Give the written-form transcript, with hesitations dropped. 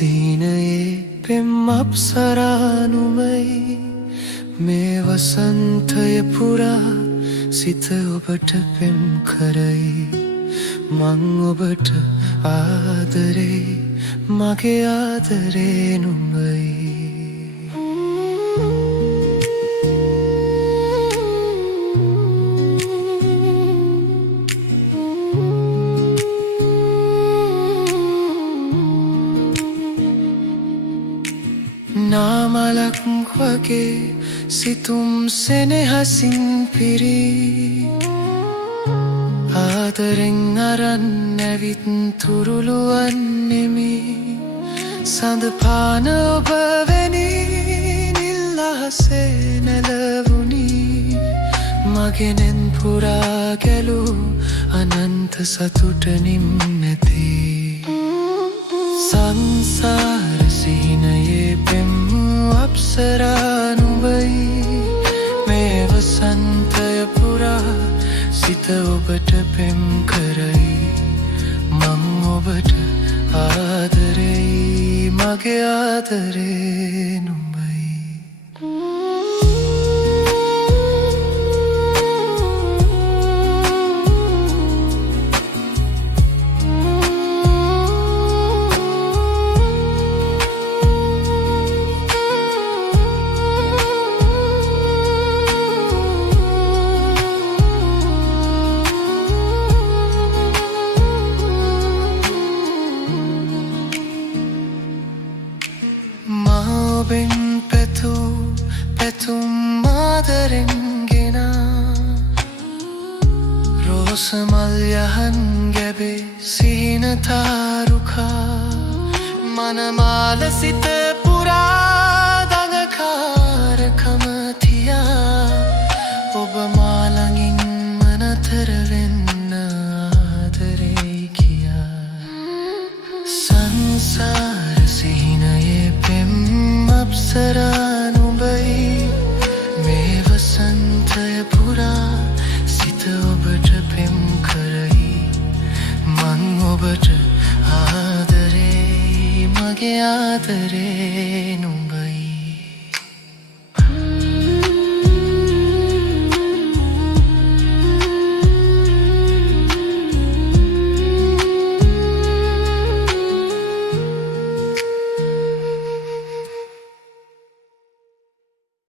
සීනයේ පෙම් අප්සරානුමයි මේ වසන්තය පුරා සිත ඔබට පෙම් කරයි මං ඔබට ආදරේ මගේ ආදරේ නුඹයි නාමලක් වගේ සිතුම් සෙනෙහසින් පිරී ආදරෙන් අරන් ඇවිත් තුරුළුවන්නෙමි සඳ පාන ඔබ වැනි නිල් අහසේ නැලවුණි මගෙනෙන් පුරා ගැලූ අනන්ත සතුටනින් නැති සංසාර සිහිනයේ පෙම් අප්සරා නුඹයි මේ වසන්තය පුරා සිත ඔබට පෙම් කරයි මං ඔබට ආදරෙයි මගේ ආදරේ නුඹයි ඔබෙන් පැතූ පැතුම් ආදරෙන් ගෙනා රෝස මල් යහන් ගැබේ සිහින තාරුකා මනමාල සිත පුරා දඟකාරකම තියා ඔබ මා ළඟින්ම නතර වෙන්න ආදරේ කියා සංසාර සිහිනයේ පෙම් අප්සරා නුඹයි මේ වසන්තය පුරා සිත ඔබට පෙම් කරයි මං ඔබට ආදරේ මගේ ආදරේ නුඹයි